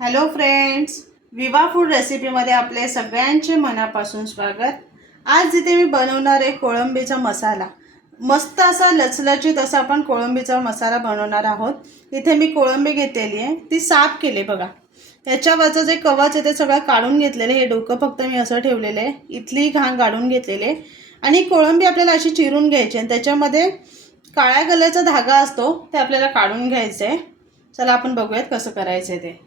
Hello friends Viva food रेसिपीमध्ये आपले सगळ्यांचे मनापासून स्वागत. आज जिथे मी बनवणार आहे कोळंबीचा मसाला. मस्त असा लचलचीत असा आपण कोळंबीचा मसाला बनवणार आहोत. इथे मी कोळंबी घेतलेली आहे. ती साफ केली बघा. याच्यावरचं जे कवच आहे ते सगळं काढून घेतलेलं हे डोकं फक्त मी असं ठेवलेलं आहे. इथली घाण काढून घेतलेले आणि कोळंबी आपल्याला अशी चिरून घ्यायची आणि त्याच्यामध्ये काळ्या कलरचा धागा असतो ते आपल्याला काढून घ्यायचं आहे. चला आपण बघूयात कसं करायचं आहे ते.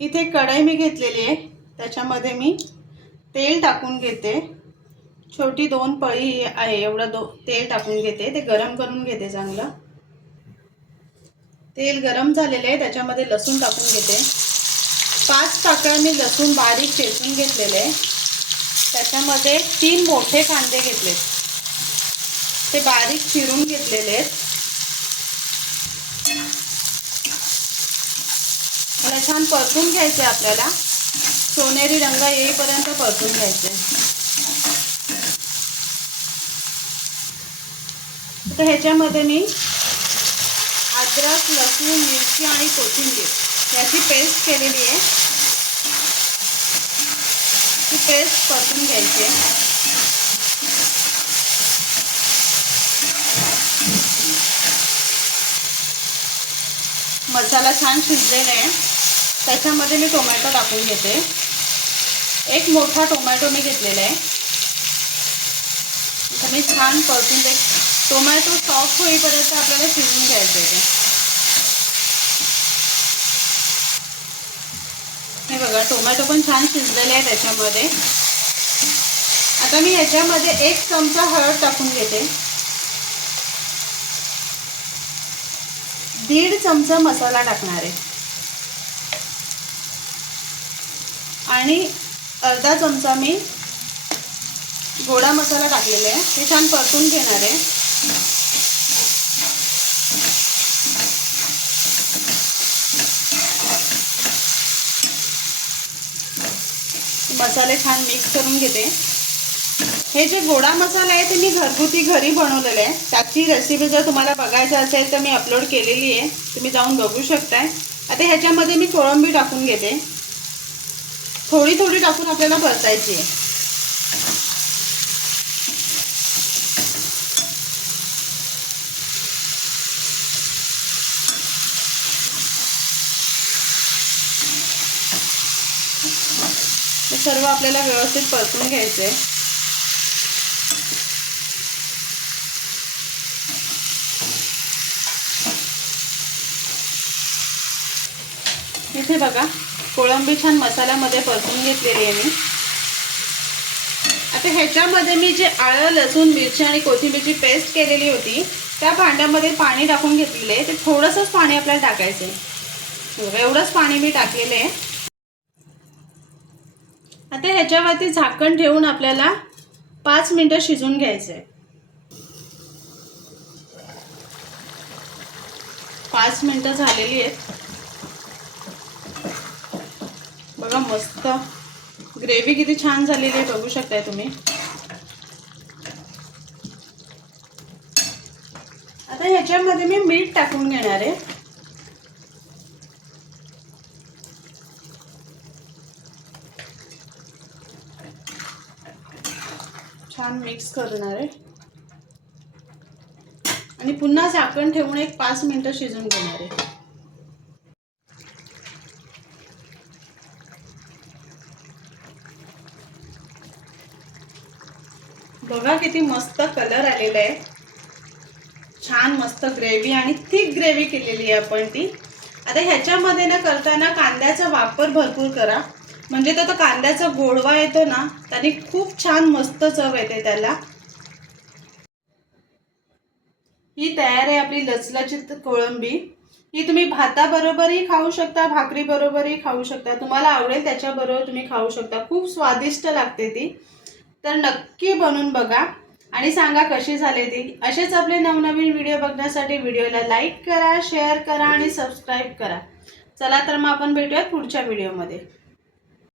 इथे कढई मी घेतलेली आहे. त्याच्यामध्ये मी तेल टाकून घेते. छोटी दोन पळी आहे. एवढं दो तेल टाकून घेते. ते गरम करून घेते चांगलं. तेल गरम झालेलं आहे. त्याच्यामध्ये लसूण टाकून घेते. पाच पाकळ्या मी लसूण बारीक चेचून घेतलेले आहे. त्याच्यामध्ये तीन मोठे कांदे घेतले ते बारीक चिरून घेतलेले आहेत. छान परतून घ्यायचे आपल्याला. सोनेरी रंग येईपर्यंत परतून घ्यायचे. तर ह्याच्यामध्ये मी अद्रक लसूण मिरची आणि कोथिंबीर याची पेस्ट केलेली आहे. ती पेस्ट परतून घ्यायची आहे. मसाला छान शिजलेला आहे. त्याच्यामध्ये मी टोमॅटो टाकून घेते. एक मोठा टोमॅटो मी घेतलेला आहे. आता मी छान परतून ते टोमॅटो सॉफ्ट होईपर्यंत आपल्याला शिजून घ्यायचं आहे हे बघा टोमॅटो पण छान शिजलेले आहे त्याच्यामध्ये. आता मी याच्यामध्ये एक चमचा हळद टाकून घेते. दीड चमचा मसाला टाकणार आहे. आणि अर्धा चमचा मी गोडा मसाला टाकलेला आहे. हे छान परतून घेणार आहे. मसाले छान मिक्स करून घेते. हे जे गोडा मसाला आहे ते मी घरगुती घरी बनवलेलं आहे. त्याची रेसिपी जर तुम्हाला बघायचं असेल तर मी अपलोड केलेली आहे. तुम्ही जाऊन बघू शकताय. आता ह्याच्यामध्ये मी कोळंबी टाकून घेते. थोडी थोडी टाकून आपल्याला परतायची आहे. सर्व आपल्याला व्यवस्थित परतून घ्यायचं. आहे इथे बघा. कोळंबी छान मसाल्यामध्ये परतून घेतलेली आहे मी. आता ह्याच्यामध्ये मी जे आळं लसूण मिरची आणि कोथिंबीरची पेस्ट केलेली होती त्या भांड्यामध्ये पाणी टाकून घेतलेलं आहे. ते थोडंसंच पाणी आपल्याला टाकायचं आहे एवढंच पाणी मी टाकलेलं आहे. आता ह्याच्यावरती झाकण ठेवून आपल्याला पाच मिनटं शिजून घ्यायचं आहे पाच मिनटं झालेली आहेत. बघा मस्त. ग्रेव्ही किती छान झालेली आहे बघू शकताय तुम्ही. आता ह्याच्यामध्ये मी मीठ टाकून घेणार आहे. छान मिक्स करणार आहे. आणि पुन्हा झाकण ठेवून एक पाच मिनिटं शिजून घेणार आहे. बघा किती मस्त कलर आलेला आहे. छान मस्त ग्रेव्ही आणि थिक ग्रेव्ही केलेली आहे आपण ती. आता ह्याच्यामध्ये ना करताना कांद्याचा वापर भरपूर करा. म्हणजे तो कांद्याचा गोडवा येतो ना त्याने खूप छान मस्त चव येते त्याला. ही तयार आहे आपली लचलचित कोळंबी. ही तुम्ही भाताबरोबरही खाऊ शकता भाकरी बरोबरही खाऊ शकता. तुम्हाला आवडेल त्याच्याबरोबर तुम्ही खाऊ शकता. खूप स्वादिष्ट लागते ती. तर नक्की बनवून बघा. आणि सांगा कशी झाली ती. असेच आपले नवनवीन व्हिडिओ बघण्यासाठी व्हिडिओला लाईक करा शेअर करा आणि सबस्क्राईब करा. चला तर मग आपण भेटूयात पुढच्या व्हिडिओमध्ये